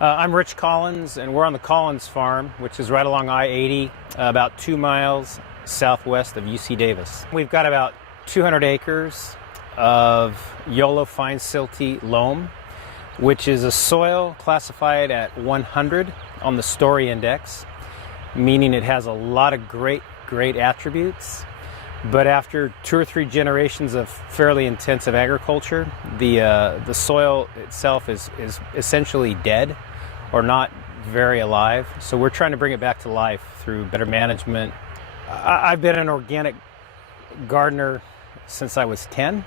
I'm Rich Collins, and we're on the Collins Farm, which is right along I-80, about 2 miles southwest of UC Davis. We've got about 200 acres of YOLO fine silty loam, which is a soil classified at 100 on the Story Index, meaning it has a lot of great attributes. But after 2 or 3 generations of fairly intensive agriculture, the soil itself is essentially dead or not very alive. So we're trying to bring it back to life through better management. I've been an organic gardener since I was 10.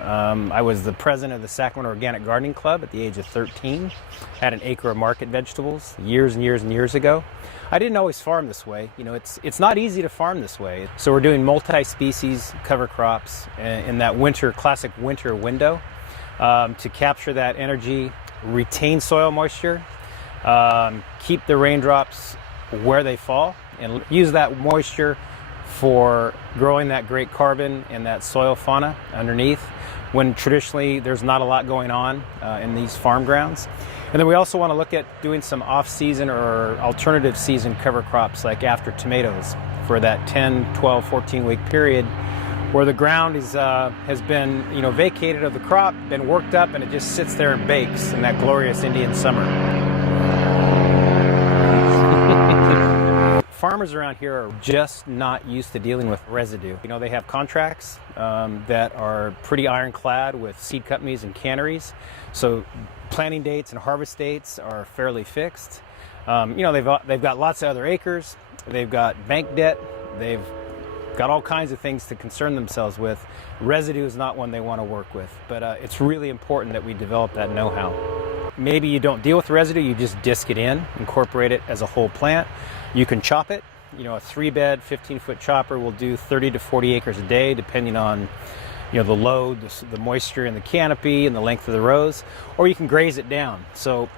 I was the president of the Sacramento Organic Gardening Club at the age of 13. Had an acre of market vegetables years and years ago. I didn't always farm this way. You know, it's not easy to farm this way. So we're doing multi-species cover crops in that classic winter window to capture that energy, retain soil moisture, keep the raindrops where they fall, and use that moisture for growing that great carbon and that soil fauna underneath, when traditionally there's not a lot going on in these farm grounds. And then we also want to look at doing some off-season or alternative season cover crops, like after tomatoes, for that 10, 12, 14-week period where the ground has been vacated of the crop, been worked up, and it just sits there and bakes in that glorious Indian summer. Farmers around here are just not used to dealing with residue. You know, they have contracts that are pretty ironclad with seed companies and canneries. So planting dates and harvest dates are fairly fixed. They've got lots of other acres. They've got bank debt. They've got all kinds of things to concern themselves with. Residue is not one they want to work with, but it's really important that we develop that know-how. Maybe you don't deal with residue, you just disc it in, incorporate it as a whole plant. You can chop it. You know, a 3-bed, 15-foot chopper will do 30 to 40 acres a day, depending on the load, the moisture in the canopy, and the length of the rows. Or you can graze it down. So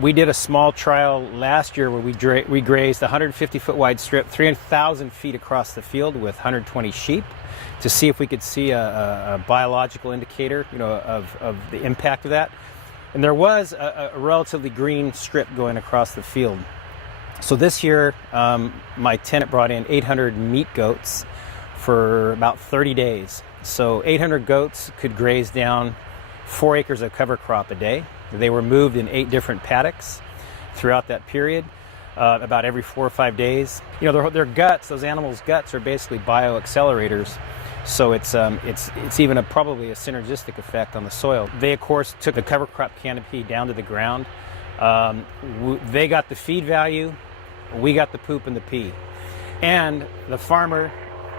we did a small trial last year where we grazed a 150-foot wide strip, 300,000 feet across the field with 120 sheep, to see if we could see a biological indicator, of the impact of that. And there was a relatively green strip going across the field. So this year, my tenant brought in 800 meat goats for about 30 days. So 800 goats could graze down 4 acres of cover crop a day. They were moved in 8 different paddocks throughout that period, about every 4 or 5 days. Their guts, those animals' guts, are basically bioaccelerators. So it's even probably a synergistic effect on the soil. They, of course, took the cover crop canopy down to the ground. They got the feed value, we got the poop and the pee. And the farmer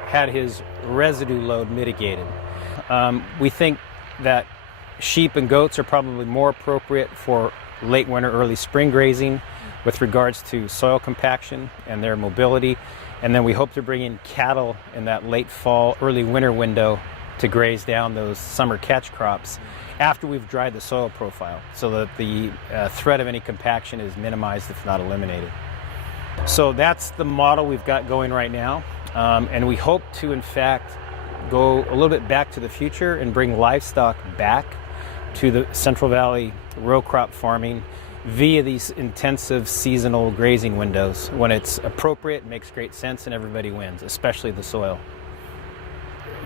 had his residue load mitigated. We think that sheep and goats are probably more appropriate for late winter, early spring grazing with regards to soil compaction and their mobility. And then we hope to bring in cattle in that late fall, early winter window to graze down those summer catch crops after we've dried the soil profile, so that the threat of any compaction is minimized, if not eliminated. So that's the model we've got going right now. And we hope to, in fact, go a little bit back to the future and bring livestock back to the Central Valley row crop farming via these intensive seasonal grazing windows. When it's appropriate, it makes great sense, and everybody wins, especially the soil.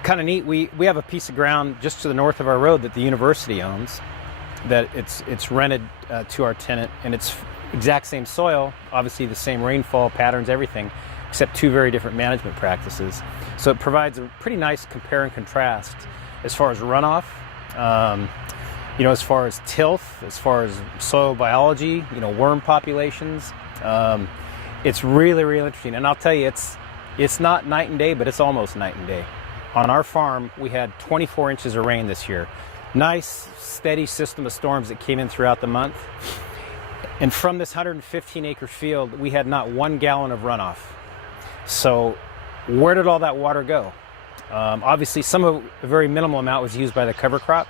Kind of neat, we have a piece of ground just to the north of our road that the university owns, that it's rented to our tenant, and it's exact same soil, obviously the same rainfall patterns, everything, except 2 very different management practices. So it provides a pretty nice compare and contrast as far as runoff, as far as tilth, as far as soil biology, worm populations. It's really, really interesting. And I'll tell you, it's not night and day, but it's almost night and day. On our farm, we had 24 inches of rain this year. Nice, steady system of storms that came in throughout the month. And from this 115-acre field, we had not 1 gallon of runoff. So where did all that water go? Obviously, a very minimal amount was used by the cover crop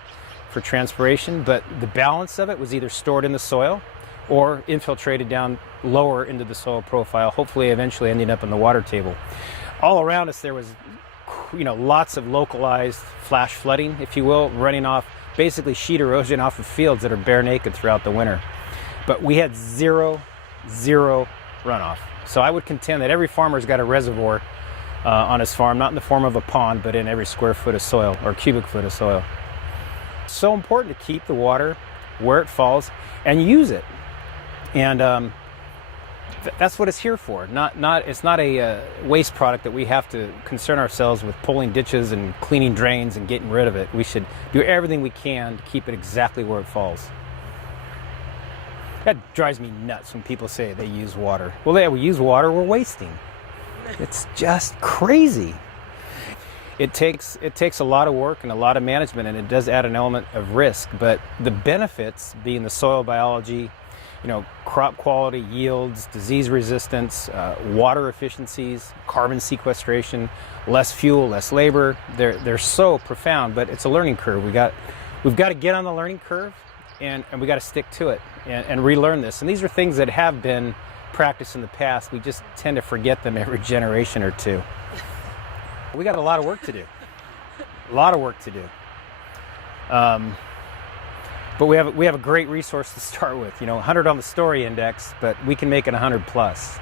for transpiration, but the balance of it was either stored in the soil or infiltrated down lower into the soil profile, hopefully eventually ending up in the water table. All around us there was lots of localized flash flooding, if you will, running off basically sheet erosion off of fields that are bare naked throughout the winter. but we had zero runoff. So I would contend that every farmer's got a reservoir on his farm, not in the form of a pond, but in every square foot of soil or cubic foot of soil. It's so important to keep the water where it falls and use it. And that's what it's here for. It's not a waste product that we have to concern ourselves with pulling ditches and cleaning drains and getting rid of it. We should do everything we can to keep it exactly where it falls. That drives me nuts when people say they use water. Well, yeah, we use water, we're wasting. It's just crazy. It takes a lot of work and a lot of management, and it does add an element of risk, but the benefits being the soil biology, crop quality, yields, disease resistance, water efficiencies, carbon sequestration, less fuel, less labor, they're so profound, but it's a learning curve. We've got to get on the learning curve, and we got to stick to it and relearn this. And these are things that have been practiced in the past. We just tend to forget them every generation or two. We got a lot of work to do. But we have a great resource to start with. 100 on the story index, but we can make it 100 plus.